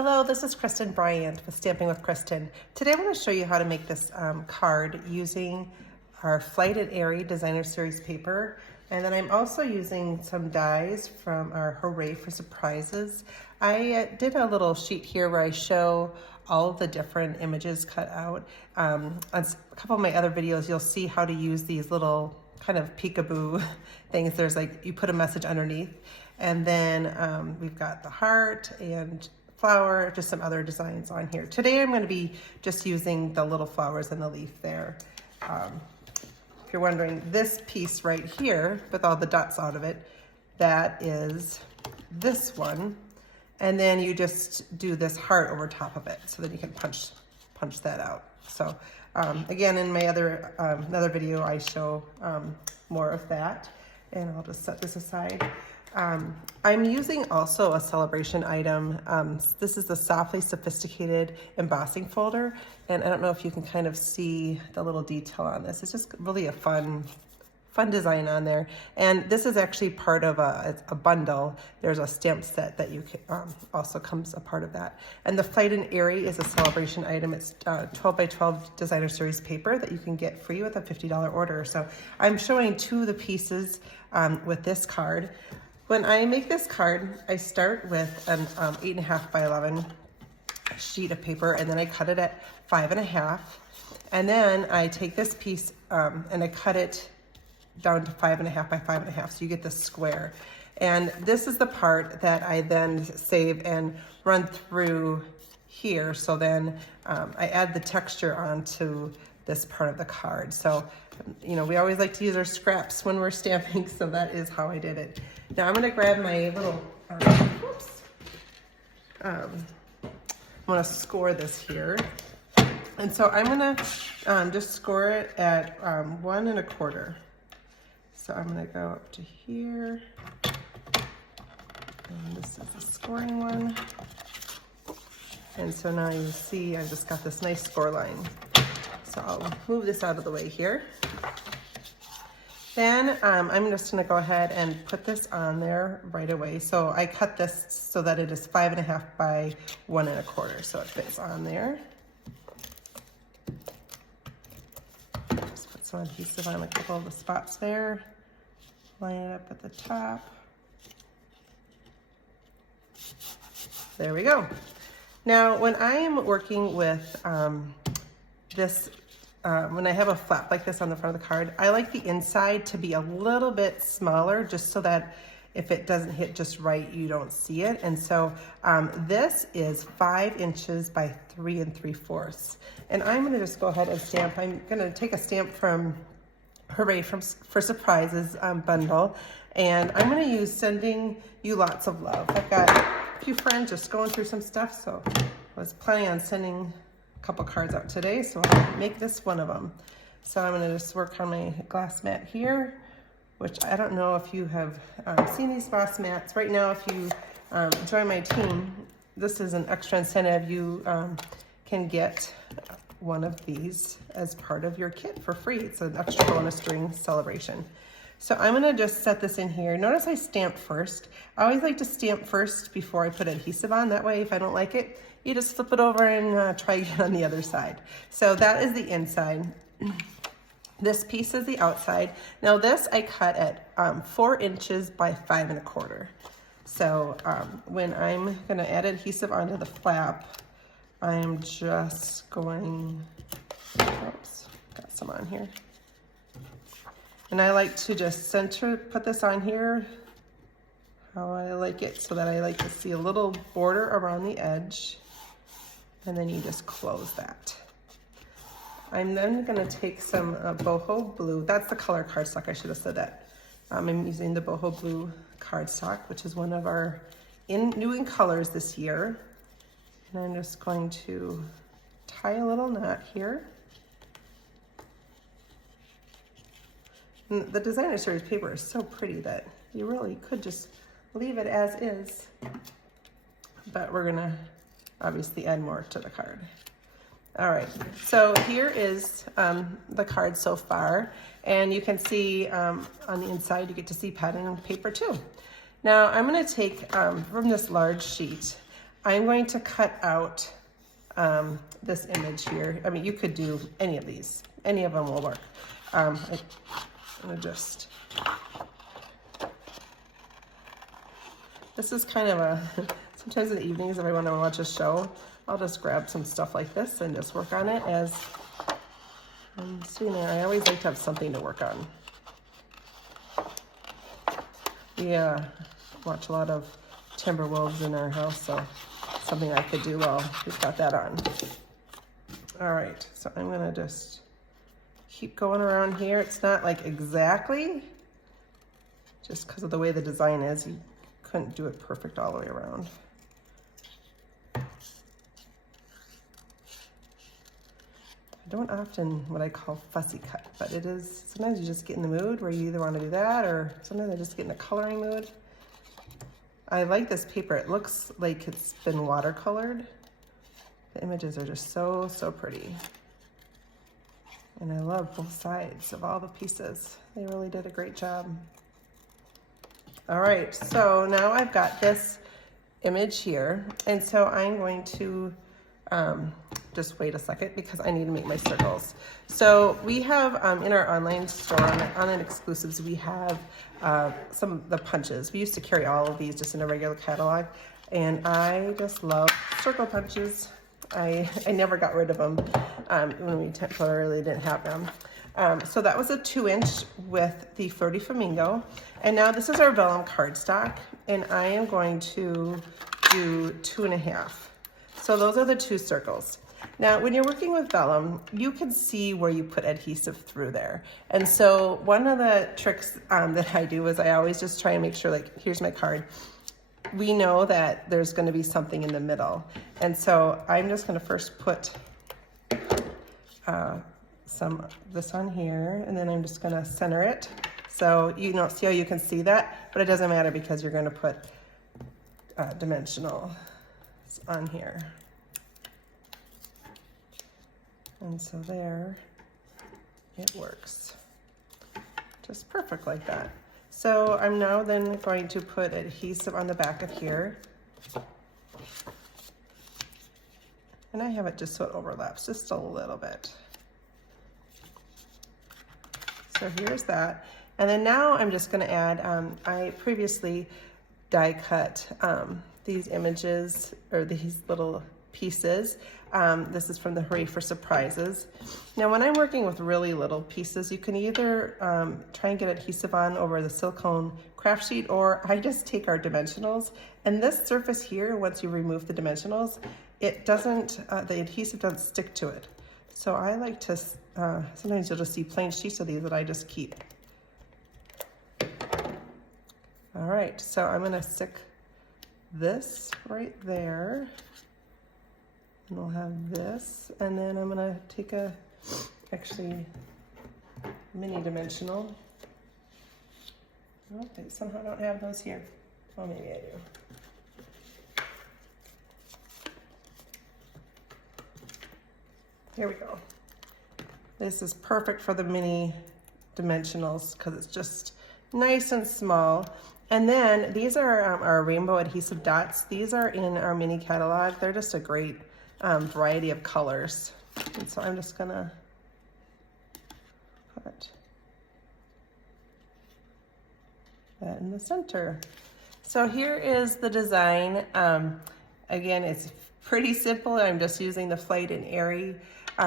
Hello, this is Kristen Bryant with Stamping with Kristen. Today I'm going to show you how to make this card using our Flight and Airy designer series paper. And then I'm also using some dies from our Hooray For Surprises. I did a little sheet here where I show all of the different images cut out. On a couple of my other videos, you'll see how to use these little kind of peekaboo things. There's like, you put a message underneath. And then we've got the heart and flower, just some other designs on here. Today I'm going to be just using the little flowers and the leaf there. If you're wondering, this piece right here with all the dots out of it, that is this one. And then you just do this heart over top of it, so then you can punch that out. So again, in my other another video, I show more of that, and I'll just set this aside. I'm using also a celebration item. This is the Softly Sophisticated embossing folder, and I don't know if you can kind of see the little detail on this. It's just really a fun design on there. And this is actually part of a bundle. There's a stamp set that you can, also comes a part of that. And the Flight and Airy is a celebration item. It's 12 by 12 designer series paper that you can get free with a $50 order. So I'm showing two of the pieces with this card. When I make this card, I start with an 8.5 by 11 sheet of paper, and then I cut it at 5.5. And then I take this piece and I cut it down to 5.5 by 5.5, so you get this square. And this is the part that I then save and run through here. So then I add the texture onto this part of the card. So, you know, we always like to use our scraps when we're stamping, so that is how I did it. Now I'm gonna grab my little, I'm gonna score this here. And so I'm gonna just score it at 1 1/4. So I'm gonna go up to here. And this is the scoring one. And so now you see I've just got this nice score line. So I'll move this out of the way here. Then I'm just gonna go ahead and put this on there right away. So I cut this so that it is 5.5 by 1 1/4, so it fits on there. Just put some adhesive on a couple of the spots there. Line it up at the top. There we go. Now, when I am working with this, when I have a flap like this on the front of the card, I like the inside to be a little bit smaller, just so that if it doesn't hit just right, you don't see it. And so this is 5 inches by 3 3/4. And I'm gonna just go ahead and stamp. I'm gonna take a stamp from Hooray for Surprises bundle, and I'm gonna use Sending You Lots of Love. I've got a few friends just going through some stuff, so I was planning on sending a couple cards out today, so I'll make this one of them. So I'm gonna just work on my glass mat here, which I don't know if you have seen these glass mats. Right now, if you join my team, this is an extra incentive. You can get one of these as part of your kit for free. It's an extra bonus during celebration. So I'm gonna just set this in here. Notice I stamped first. I always like to stamp first before I put adhesive on. That way, if I don't like it, you just flip it over and try again on the other side. So that is the inside. This piece is the outside. Now this I cut at 4 inches by 5 1/4. So when I'm gonna add adhesive onto the flap, I'm just going, oops, got some on here. And I like to just put this on here how I like it, so that I like to see a little border around the edge. And then you just close that. I'm then gonna take some boho blue. That's the color cardstock, I should have said that. I'm using the boho blue cardstock, which is one of our new in colors this year. And I'm just going to tie a little knot here. And the designer series paper is so pretty that you really could just leave it as is. But we're gonna obviously add more to the card. All right, so here is the card so far. And you can see on the inside, you get to see pattern paper too. Now I'm gonna take from this large sheet, I'm going to cut out this image here. I mean, you could do any of these. Any of them will work. I'm gonna just, this is kind of a, sometimes in the evenings if I want to watch a show, I'll just grab some stuff like this and just work on it as I'm sitting there. I always like to have something to work on. We watch a lot of Timberwolves in our house, so something I could do while we've got that on. All right, so I'm gonna just keep going around here. It's not like exactly, just because of the way the design is, you couldn't do it perfect all the way around. I don't often what I call fussy cut, but it is, sometimes you just get in the mood where you either want to do that or sometimes I just get in a coloring mood. I like this paper. It looks like it's been watercolored. The images are just so, so pretty. And I love both sides of all the pieces. They really did a great job. All right, so now I've got this image here. And so I'm going to just wait a second because I need to make my circles. So we have in our online store, on online exclusives, we have some of the punches. We used to carry all of these just in a regular catalog. And I just love circle punches. I never got rid of them when we temporarily didn't have them. So that was a 2-inch with the Flirty Flamingo. And now this is our vellum cardstock, and I am going to do 2.5. So those are the 2 circles. Now, when you're working with vellum, you can see where you put adhesive through there. And so one of the tricks that I do is I always just try and make sure, like, here's my card. We know that there's going to be something in the middle. And so I'm just going to first put some of this on here, and then I'm just going to center it. So you know, see how you can see that, but it doesn't matter because you're going to put dimensional on here. And so there, it works just perfect like that. So I'm now then going to put adhesive on the back of here. And I have it just so it overlaps just a little bit. So here's that. And then now I'm just gonna add, I previously die cut these images, or these little pieces. This is from the Hooray For Surprises. Now when I'm working with really little pieces, you can either try and get adhesive on over the silicone craft sheet, or I just take our dimensionals. And this surface here, once you remove the dimensionals, it doesn't, the adhesive doesn't stick to it. So I like to, sometimes you'll just see plain sheets of these that I just keep. All right, so I'm gonna stick this right there. And we'll have this, and then I'm gonna take a, actually, mini dimensional. Oh, I somehow don't have those here. Oh, maybe I do. Here we go. This is perfect for the mini dimensionals because it's just nice and small. And then these are our rainbow adhesive dots. These are in our mini catalog. They're just a great variety of colors. And so I'm just gonna put that in the center. So here is the design. Again, it's pretty simple. I'm just using the Flight and Airy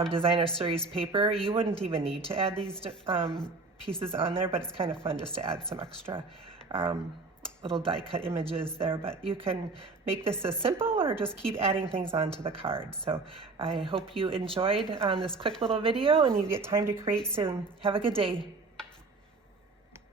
designer series paper. You wouldn't even need to add these pieces on there, but it's kind of fun just to add some extra little die cut images there. But you can make this as simple or just keep adding things onto the card. So I hope you enjoyed this quick little video and you get time to create soon. Have a good day.